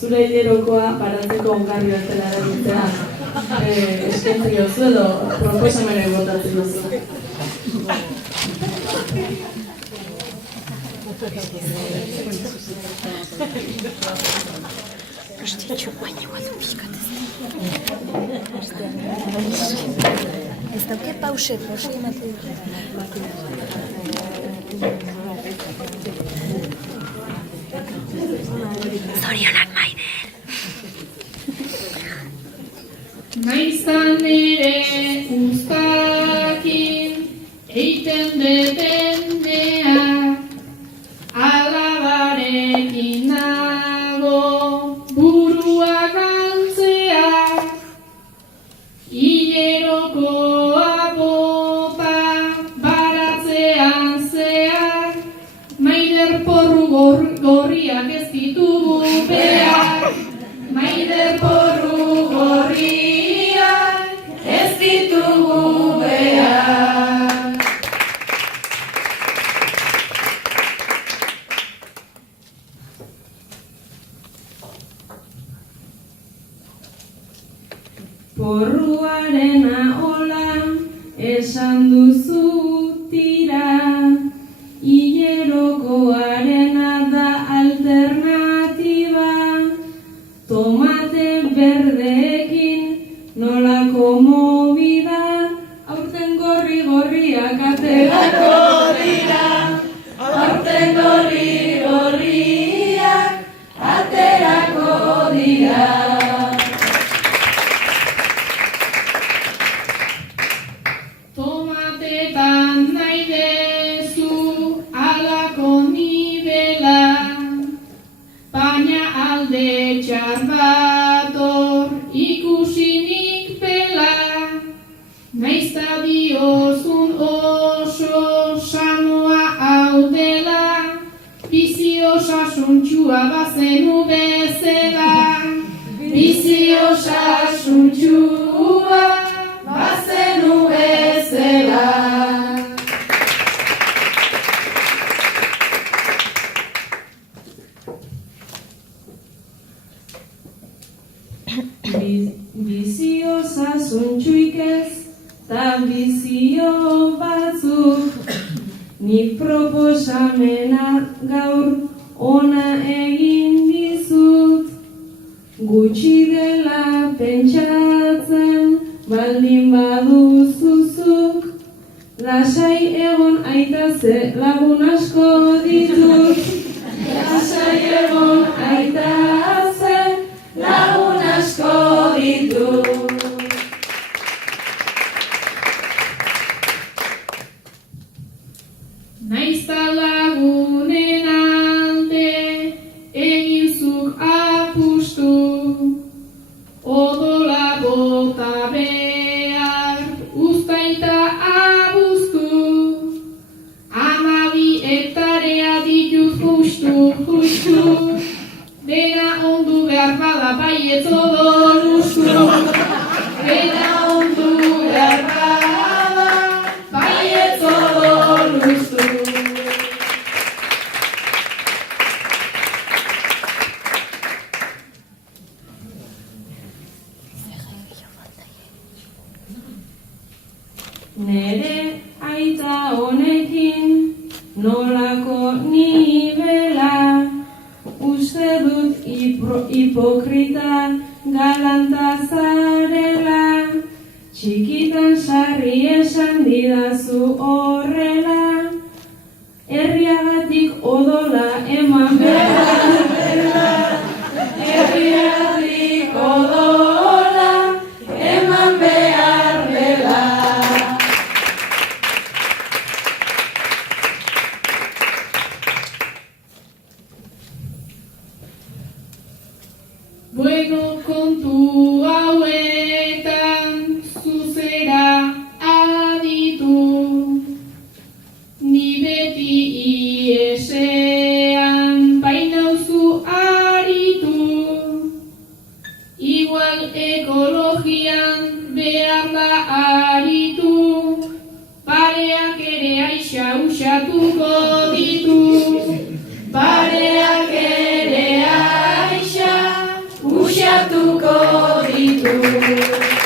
zure hilerokoa baratzeko ongarri batela erabiltzea eskaintzen jozu edo proposamenak botatzen duzu. Ez dauke pause, posi emate Zorionak Maider. Naizan ere uztakin eiten dependea alabarekin nago burua galtzea hilerokoa bota baratzean zehar Maider porru gorriak ez ditugu behar Maider porru gorriak ez ditugu behar. Porruarena hola esan duzu tira, hilerokoarena da alternatiba. Tomate berdeekin nolako movida, aurten gorri-gorriak aterako dira. Aurten gorri-gorriak aterako dira. Tomatetan nahi dezu alako nibela, baina alde txar bator ikusinik pela, naizta diozun oso sanoa hau dela, bizi osasuntxua bazenu bezala, bizi osasuntxua bazenu bezala. Bizio zasuntxuik ez, ta bizio batzuk, nik proposamena gaur ona egin dizut, gutxi dela pentsatzen baldin baduzuzuk, lasai egon aitaze lagun asko ditut, lasai egon aitaze lagun asko ditut. Naizta lagunen alde egin zuk apustu, odola bota behar uztaita abuztu, 12 hektarea ditut justu, dena ondu behar bada baietz odolustu. Dena ondu behar bada baietz odolustu. Nere aita honekin nolako nibela, uste dut hipokrita galanta zarela, txikitan sarri esan didazu horrela, herriagatik odola eman behar dela, herriagatik odola eman behar dela. Bueno, kontu hauetan zuzera aditu, ni beti iesean bainauzu aritu, igual ekologian behar da aritu, pareak ere aixa usatuko ditu, pareak ere aixa hartuko ditu.